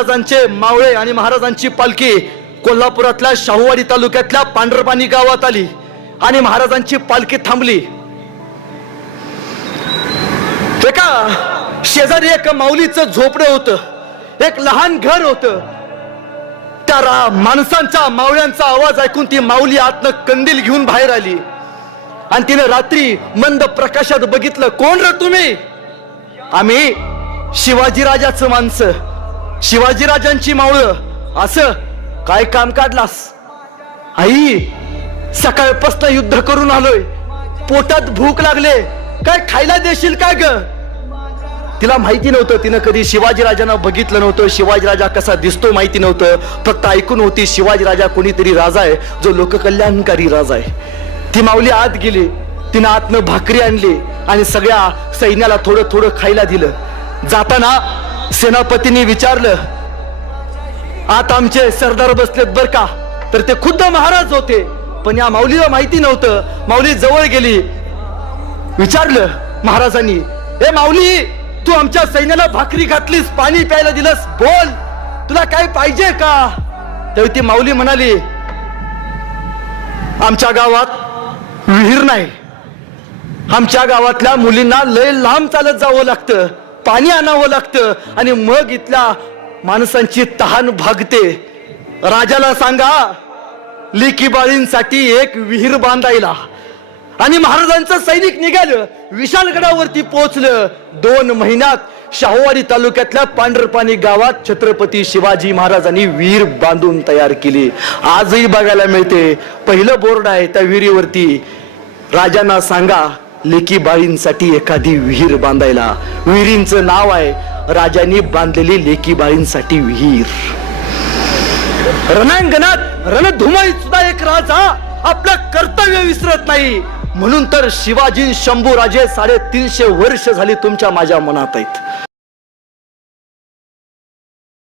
महाराजांचे मावळे आणि महाराजांची पालखी कोल्हापुरातल्या शाहूवाडी तालुक्यातल्या पांढरपाणी गावात आली आणि महाराजांची पालखी थांबली. एका शेजारी एक माऊलीचं झोपडं होतं. एक लहान घर होतं. त्या माणसांचा मावळ्यांचा आवाज ऐकून ती माऊली आतनं कंदील घेऊन बाहेर आली. आणि तिने रात्री मंद प्रकाशात बघितलं कोण र तुम्ही? आम्ही शिवाजीराजाचं माणसं. शिवाजीराजांची मावळं असं काय काम काढलास? आई सकाळपासून युद्ध करून आलोय. पोटात भूक लागले. काय खायला देशील काय ग? तिला माहिती नव्हतं. तिनं कधी शिवाजीराजांना बघितलं नव्हतं. शिवाजीराजा कसा दिसतो माहिती नव्हतं. फक्त ऐकून होती शिवाजीराजा कोणीतरी राजा आहे जो लोककल्याणकारी राजा आहे. ती माऊली आत गेली. तिनं आतनं भाकरी आणली आणि सगळ्या सैन्याला थोडं थोडं खायला दिलं. जाताना सेनापतींनी विचारलं आता आमचे सरदार बसलेत बर का? तर ते खुद्द महाराज होते. पण या माऊलीला माहिती नव्हतं. माऊली जवळ गेली. विचारलं महाराजांनी ए माऊली तू आमच्या सैन्याला भाकरी घातलीस पाणी प्यायला दिलंस बोल. तुला काय पाहिजे का? तेव्हा ती माऊली म्हणाली आमच्या गावात विहीर नाही. आमच्या गावातल्या मुलींना लय लांब चालत जावं लागतं. पाणी आणावं लागतं आणि मग इथल्या माणसांची तहान भागते. राजाला सांगा लेकी बाळींसाठी एक विहीर बांधायला. आणि महाराजांचं सैनिक निघालं विशालगडावरती पोहोचलं. दोन महिन्यात शाहूवाडी तालुक्यातल्या पांढरपाणी गावात छत्रपती शिवाजी महाराजांनी विहीर बांधून तयार केली. आजही बघायला मिळते. पहिलं बोर्ड आहे त्या विहिरीवरती. राजांना सांगा लेकी बाळींसाठी एखादी विहीर बांधायला. विहिरींचं नाव आहे राजांनी बांधलेली लेकी बाळींसाठी विहीर. रणांगणात रणधुमाळीत सुद्धा एक राजा आपलं कर्तव्य विसरत नाही. म्हणून तर शिवाजी शंभू राजे साडेतीनशे वर्ष झाली तुमच्या माझ्या मनात आहेत.